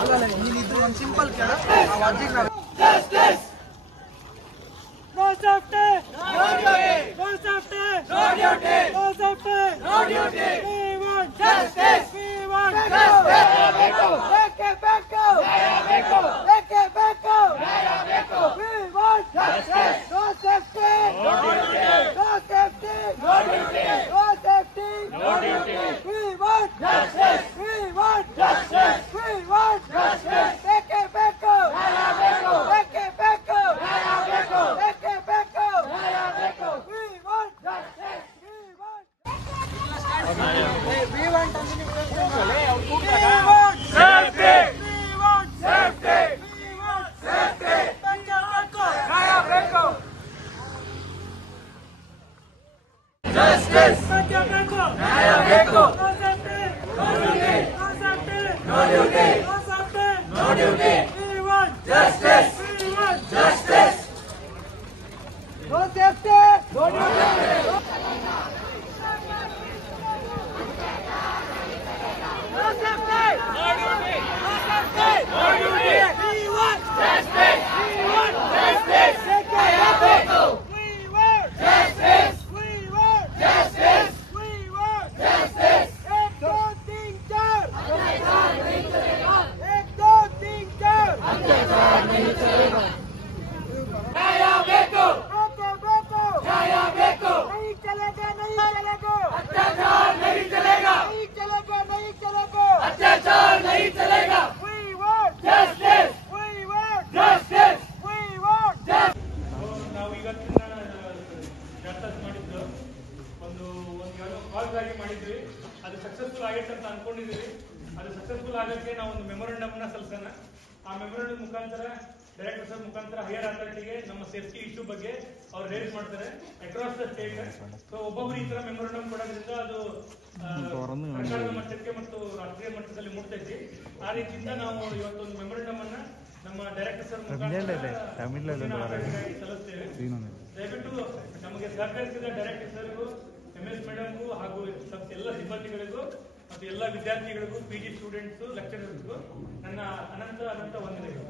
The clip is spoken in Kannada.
ಅಲ್ಲ ನೀನಿದ್ದು ಒಂದು ಸಿಂಪಲ್ ಕೇಳ ಅಜ್ಜಿಗೆ ನಾವು No safety! No duty! No safety! No duty! No safety! No duty! We want justice! We want justice! Beko! Beko! Beko! Beko! Beko! We want justice! No safety! No duty! No safety! No duty! No safety! No duty! We want justice! We want justice! We want justice! Beko! Beko! Beko! Beko! Beko! ಮಾಡಿದ್ವಿ ಅದು ಸಕ್ಸಸ್ಫುಲ್ ಆಗೈತೆ ಅಂತ ಅನ್ಕೊಂಡಿದ್ದೀವಿ. ಅದು ಸಕ್ಸಸ್ಫುಲ್ ಆಗಕ್ಕೆ ನಾವು ಒಂದು ಮೆಮೊರಂಡಮ್ನ ಸಲ್ಲಿಸೋಣ. ಆ ಮೆಮೊರಂಡಮ್ ಮುಖಾಂತರ ಡೈರೆಕ್ಟರ್ ಸರ್ ಮುಖಾಂತರ ಹೈಯರ್ ಅಥಾರಿಟಿಗೆ ನಮ್ಮ ಸೇಫ್ಟಿ ಇಶ್ಯೂ ಬಗ್ಗೆ ಅವ್ರು ರೇಸ್ ಮಾಡ್ತಾರೆ ಅಕ್ರಾಸ್ ದ ಸ್ಟೇಟ್. ಸೊ ಒಬ್ಬೊಬ್ರು ಈ ತರ ಮೆಮೊರಂಡಮ್ ಕೊಡೋದ್ರಿಂದ ಅದು ಸರ್ಕಾರದ ಮಟ್ಟಕ್ಕೆ ಮತ್ತು ರಾಷ್ಟ್ರೀಯ ಮಟ್ಟದಲ್ಲಿ ಮುಟ್ತೈತಿ. ಆ ರೀತಿಯಿಂದ ನಾವು ಇವತ್ತೊಂದು ಮೆಮೊರಂಡಮ್ ಅನ್ನ ನಮ್ಮ ಡೈರೆಕ್ಟರ್ ಸರ್ ಸಲ್ಲಿಸ್ತೇವೆ. ದಯವಿಟ್ಟು ನಮಗೆ ಸಹಕರಿಸಿದ ಡೈರೆಕ್ಟರ್ ಸರ್ಗೂ MS ಮೇಡಮ್ಗೂ ಹಾಗೂ ಎಲ್ಲ ಸಿಬ್ಬಂದಿಗಳಿಗೂ ಮತ್ತು ಎಲ್ಲ ವಿದ್ಯಾರ್ಥಿಗಳಿಗೂ PG ಸ್ಟೂಡೆಂಟ್ಸ್ ಲೆಕ್ಚರರ್ಸ್ಗೂ ನನ್ನ ಅನಂತ ವಂದನೆಗಳು.